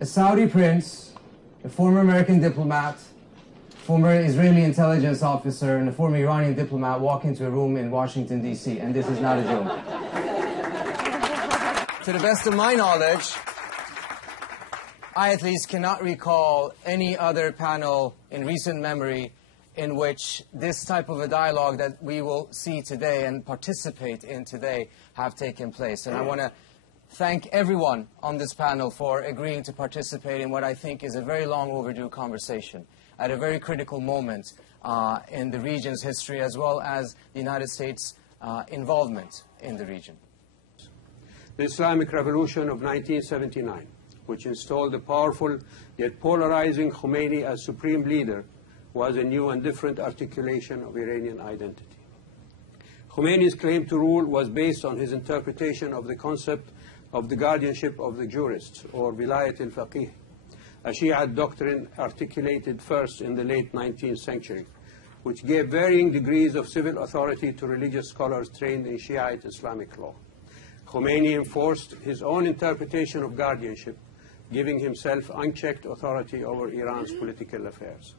a Saudi prince, a former American diplomat, former Israeli intelligence officer, and a former Iranian diplomat walk into a room in Washington, D.C., and this is not a joke. To the best of my knowledge, I at least cannot recall any other panel in recent memory in which this type of a dialogue that we will see today and participate in today have taken place. And I want to thank everyone on this panel for agreeing to participate in what I think is a very long overdue conversation at a very critical moment in the region's history, as well as the United States' involvement in the region. The Islamic Revolution of 1979, which installed the powerful yet polarizing Khomeini as supreme leader, was a new and different articulation of Iranian identity. Khomeini's claim to rule was based on his interpretation of the concept of the guardianship of the jurists, or Vilayat al-Faqih, a Shiite doctrine articulated first in the late 19th century, which gave varying degrees of civil authority to religious scholars trained in Shiite Islamic law. Khomeini enforced his own interpretation of guardianship, giving himself unchecked authority over Iran's political affairs.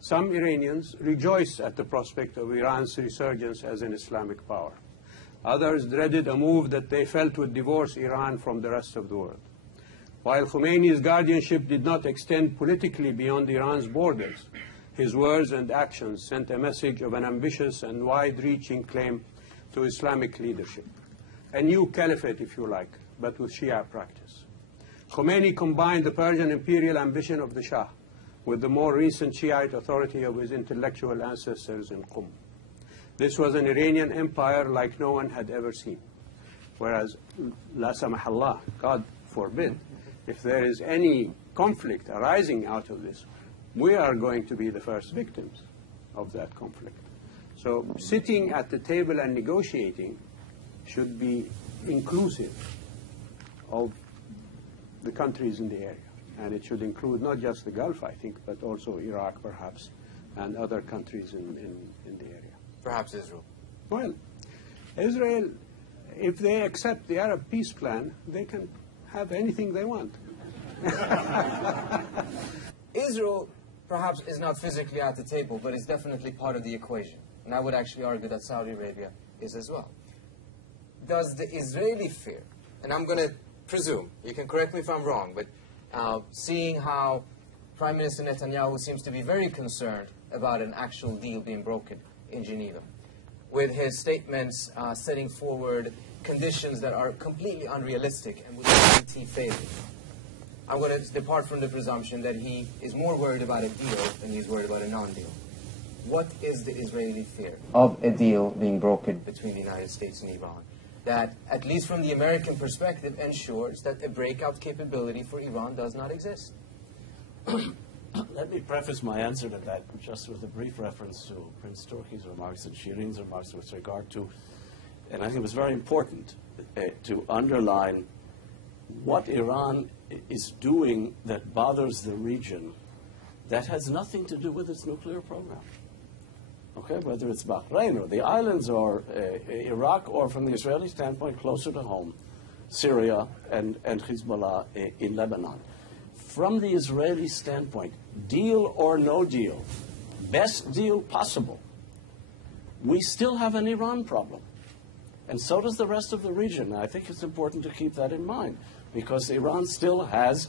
Some Iranians rejoiced at the prospect of Iran's resurgence as an Islamic power. Others dreaded a move that they felt would divorce Iran from the rest of the world. While Khomeini's guardianship did not extend politically beyond Iran's borders, his words and actions sent a message of an ambitious and wide-reaching claim to Islamic leadership. A new caliphate, if you like, but with Shia practice. Khomeini combined the Persian imperial ambition of the Shah with the more recent Shiite authority of his intellectual ancestors in Qum. This was an Iranian empire like no one had ever seen. Whereas, la samahallah, God forbid, if there is any conflict arising out of this, we are going to be the first victims of that conflict. So sitting at the table and negotiating should be inclusive of the countries in the area. And it should include not just the Gulf, I think, but also Iraq, perhaps, and other countries in the area. Perhaps Israel. Well, Israel, if they accept the Arab peace plan, they can have anything they want. Israel, perhaps, is not physically at the table, but is definitely part of the equation. And I would actually argue that Saudi Arabia is as well. Does the Israeli fear, and I'm going to presume, you can correct me if I'm wrong, but seeing how Prime Minister Netanyahu seems to be very concerned about an actual deal being broken in Geneva, with his statements setting forward conditions that are completely unrealistic and would guarantee failure. I'm going to depart from the presumption that he is more worried about a deal than he's worried about a non-deal. What is the Israeli fear of a deal being broken between the United States and Iran that, at least from the American perspective, ensures that a breakout capability for Iran does not exist? Let me preface my answer to that just with a brief reference to Prince Turki's remarks and Shirin's remarks with regard to, and I think it was very important to underline what Iran is doing that bothers the region that has nothing to do with its nuclear program. Okay, whether it's Bahrain or the islands or Iraq, or from the Israeli standpoint, closer to home, Syria and Hezbollah in Lebanon. From the Israeli standpoint, deal or no deal, best deal possible, we still have an Iran problem. And so does the rest of the region. I think it's important to keep that in mind, because Iran still has,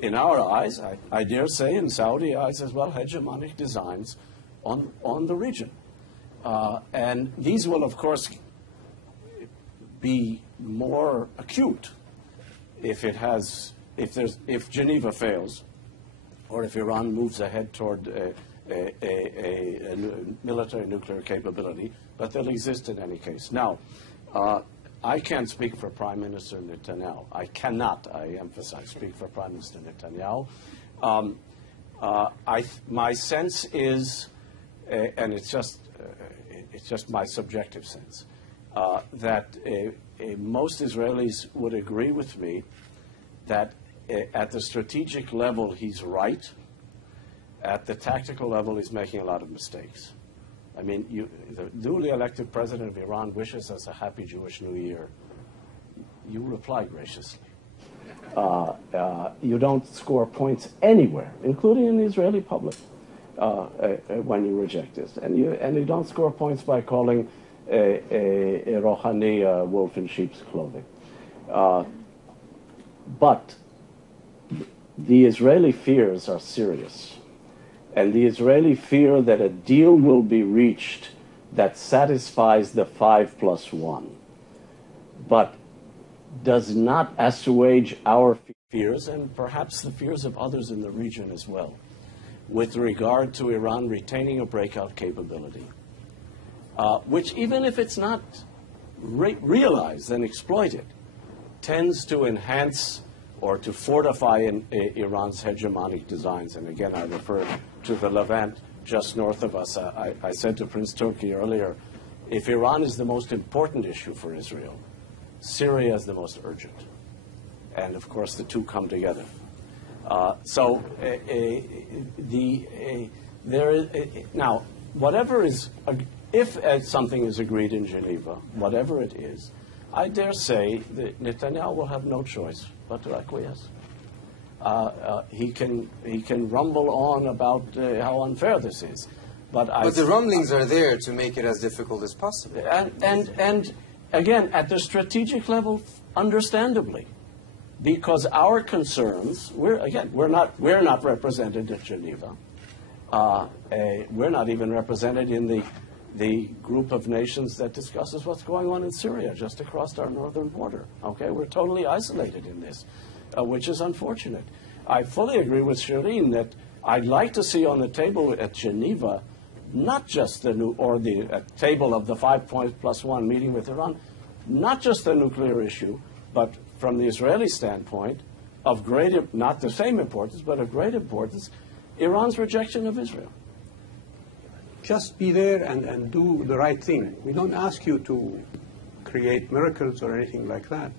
in our eyes, I dare say in Saudi eyes as well, hegemonic designs on the region. And these will, of course, be more acute if Geneva fails, or if Iran moves ahead toward a military nuclear capability, but they'll exist in any case. Now, I can't speak for Prime Minister Netanyahu. I cannot, I emphasize, speak for Prime Minister Netanyahu. My sense is, and it's just my subjective sense, that most Israelis would agree with me that at the strategic level he's right. At the tactical level he's making a lot of mistakes. I mean, the newly elected president of Iran wishes us a happy Jewish New Year. You reply graciously. You don't score points anywhere, including in the Israeli public, when you reject this. And you don't score points by calling a Rouhani a wolf in sheep's clothing. But the Israeli fears are serious. And the Israeli fear that a deal will be reached that satisfies the 5+1, but does not assuage our fears and perhaps the fears of others in the region as well, with regard to Iran retaining a breakout capability, which even if it's not realized and exploited, tends to enhance or to fortify Iran's hegemonic designs. And again, I refer to the Levant just north of us. I said to Prince Turkey earlier, if Iran is the most important issue for Israel, Syria is the most urgent. And of course, the two come together. Now, whatever is, if something is agreed in Geneva, whatever it is, I dare say that Netanyahu will have no choice but to acquiesce. He can rumble on about how unfair this is, but the rumblings are there to make it as difficult as possible. And again, at the strategic level, understandably, because our concerns, we're not represented at Geneva. We're not even represented in the group of nations that discusses what's going on in Syria, just across our northern border. Okay, we're totally isolated in this, which is unfortunate. I fully agree with Shireen that I'd like to see on the table at Geneva not just the table of the 5+1 meeting with Iran, not just the nuclear issue, but from the Israeli standpoint, of great, not the same importance, but of great importance, Iran's rejection of Israel. Just be there and do the right thing. We don't ask you to create miracles or anything like that.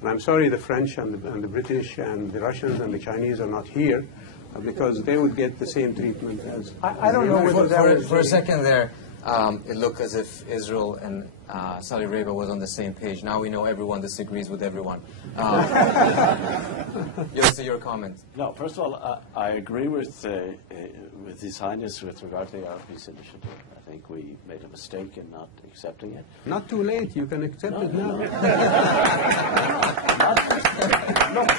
And I'm sorry the French and the British and the Russians and the Chinese are not here, because they would get the same treatment as... I don't know whether that was... For a second there, it looked as if Israel and Saudi Arabia was on the same page. Now we know everyone disagrees with everyone. Yossi, your comment. No, first of all, I agree with His Highness with regard to the Arab Peace Initiative. I think we made a mistake in not accepting it. Not too late. You can accept it now. Look,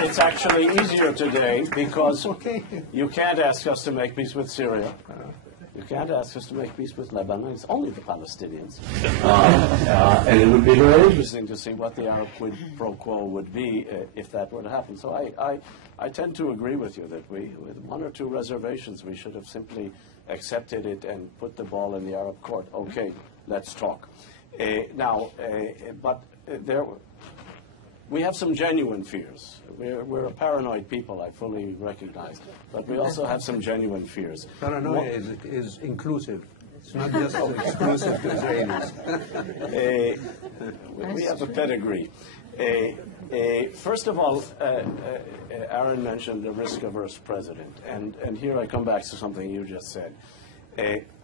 it's actually easier today because you can't ask us to make peace with Syria. You can't ask us to make peace with Lebanon. It's only the Palestinians. And it would be very interesting to see what the Arab quid pro quo would be if that were to happen. So I tend to agree with you that with one or two reservations, we should have simply accepted it and put the ball in the Arab court. Okay, let's talk. But we have some genuine fears. We're a paranoid people, I fully recognize. But we also have some genuine fears. Paranoia is inclusive. It's not just exclusive to Israelis. We have a pedigree. First of all, Aaron mentioned the risk-averse president. And here I come back to something you just said.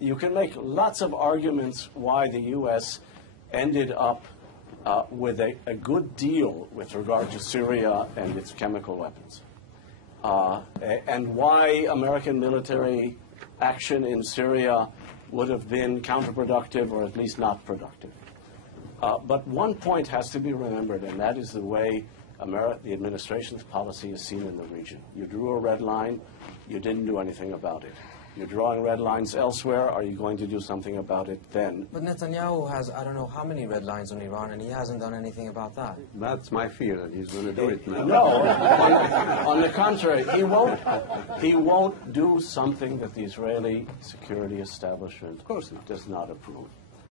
You can make lots of arguments why the U.S. ended up with a good deal with regard to Syria and its chemical weapons, and why American military action in Syria would have been counterproductive or at least not productive. But one point has to be remembered, and that is the way the administration's policy is seen in the region. You drew a red line, you didn't do anything about it. You're drawing red lines elsewhere. Are you going to do something about it then? But Netanyahu has, I don't know how many red lines on Iran, and he hasn't done anything about that. That's my fear, that he's going to do it now. No, on the contrary, he won't do something that the Israeli security establishment does not approve.